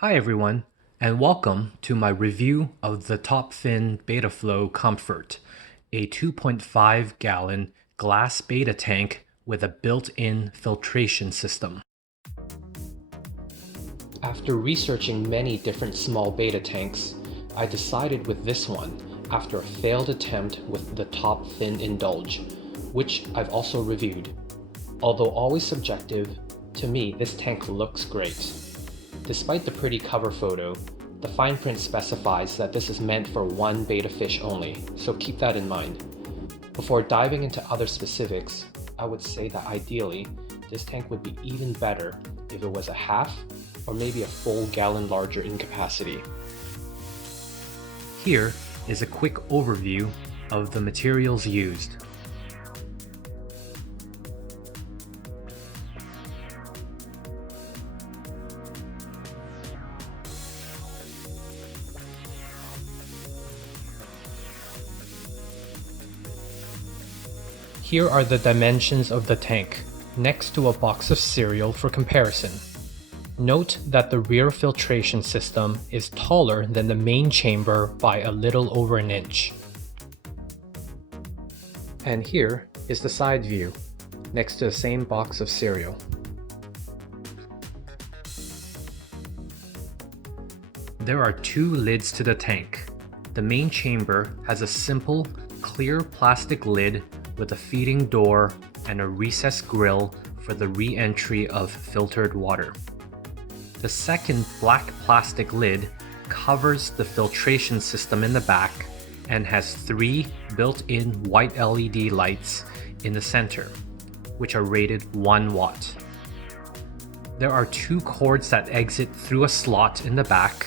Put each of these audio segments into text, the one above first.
Hi everyone, and welcome to my review of the Top Fin BettaFlo Comfort, a 2.5 gallon glass beta tank with a built-in filtration system. After researching many different small beta tanks, I decided with this one after a failed attempt with the Top Fin Indulge, which I've also reviewed. Although always subjective, to me this tank looks great. Despite the pretty cover photo, the fine print specifies that this is meant for one beta fish only, so keep that in mind. Before diving into other specifics, I would say that ideally, this tank would be even better if it was a half or maybe a full gallon larger in capacity. Here is a quick overview of the materials used. Here are the dimensions of the tank, next to a box of cereal for comparison. Note that the rear filtration system is taller than the main chamber by a little over an inch. And here is the side view, next to the same box of cereal. There are two lids to the tank. The main chamber has a simple, clear plastic lid with a feeding door and a recessed grill for the re-entry of filtered water. The second black plastic lid covers the filtration system in the back and has three built-in white LED lights in the center, which are rated 1 watt. There are two cords that exit through a slot in the back,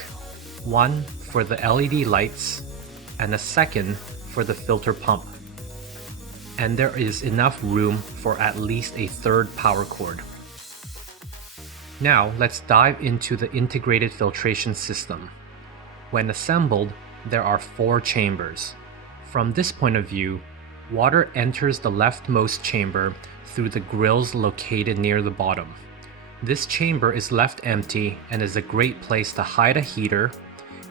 one for the LED lights and a second for the filter pump. And there is enough room for at least a third power cord. Now let's dive into the integrated filtration system. When assembled, there are 4 chambers. From this point of view, water enters the leftmost chamber through the grills located near the bottom. This chamber is left empty and is a great place to hide a heater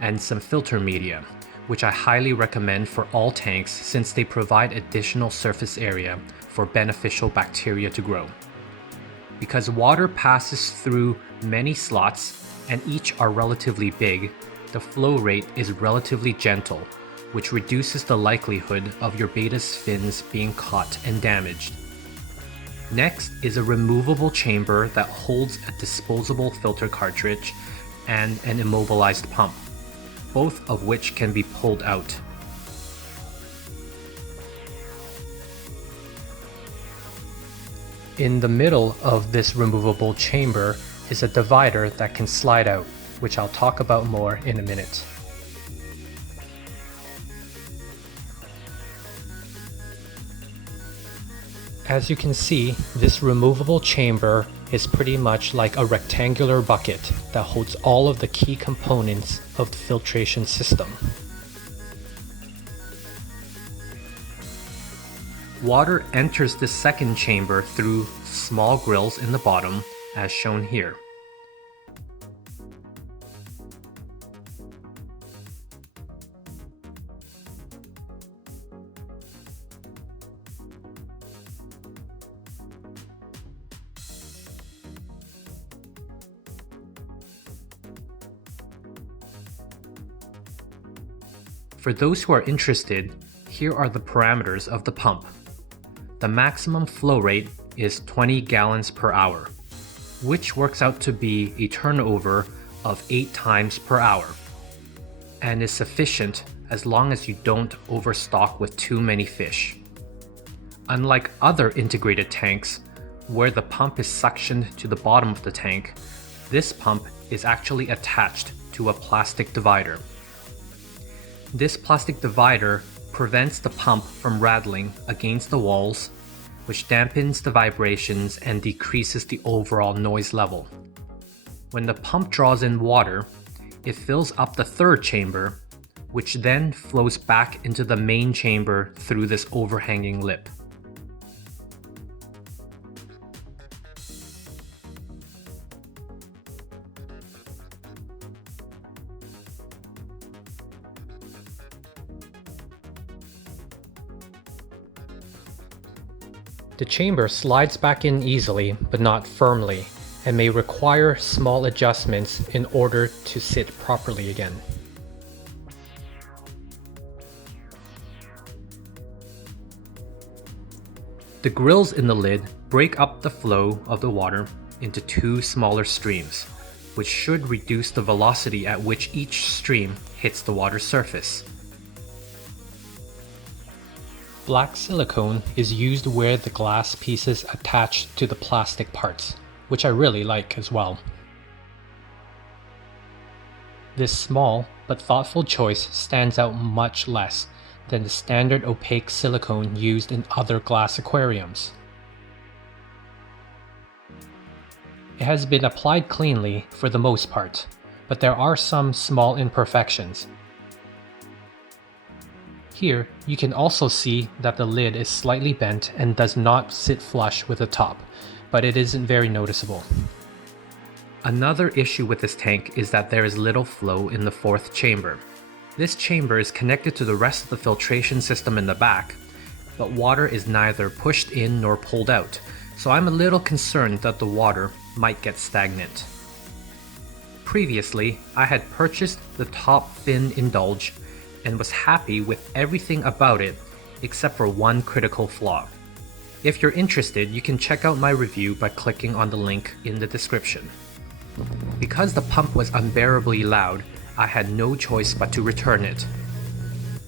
and some filter media, which I highly recommend for all tanks since they provide additional surface area for beneficial bacteria to grow. Because water passes through many slots and each are relatively big, the flow rate is relatively gentle, which reduces the likelihood of your beta's fins being caught and damaged. Next is a removable chamber that holds a disposable filter cartridge and an immobilized pump, both of which can be pulled out. In the middle of this removable chamber is a divider that can slide out, which I'll talk about more in a minute. As you can see, this removable chamber is pretty much like a rectangular bucket that holds all of the key components of the filtration system. Water enters the second chamber through small grills in the bottom, as shown here. For those who are interested, here are the parameters of the pump. The maximum flow rate is 20 gallons per hour, which works out to be a turnover of 8 times per hour, and is sufficient as long as you don't overstock with too many fish. Unlike other integrated tanks, where the pump is suctioned to the bottom of the tank, this pump is actually attached to a plastic divider. This plastic divider prevents the pump from rattling against the walls, which dampens the vibrations and decreases the overall noise level. When the pump draws in water, it fills up the third chamber, which then flows back into the main chamber through this overhanging lip. The chamber slides back in easily, but not firmly, and may require small adjustments in order to sit properly again. The grills in the lid break up the flow of the water into two smaller streams, which should reduce the velocity at which each stream hits the water surface. Black silicone is used where the glass pieces attach to the plastic parts, which I really like as well. This small but thoughtful choice stands out much less than the standard opaque silicone used in other glass aquariums. It has been applied cleanly for the most part, but there are some small imperfections. Here, you can also see that the lid is slightly bent and does not sit flush with the top, but it isn't very noticeable. Another issue with this tank is that there is little flow in the fourth chamber. This chamber is connected to the rest of the filtration system in the back, but water is neither pushed in nor pulled out, so I'm a little concerned that the water might get stagnant. Previously, I had purchased the top fin indulge and was happy with everything about it except for one critical flaw. If you're interested, you can check out my review by clicking on the link in the description. Because the pump was unbearably loud, I had no choice but to return it.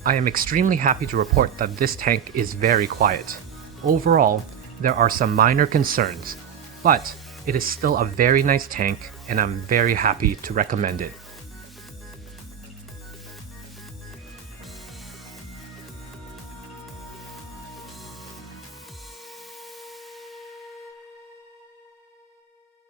I am extremely happy to report that this tank is very quiet. Overall, there are some minor concerns, but it is still a very nice tank and I'm very happy to recommend it.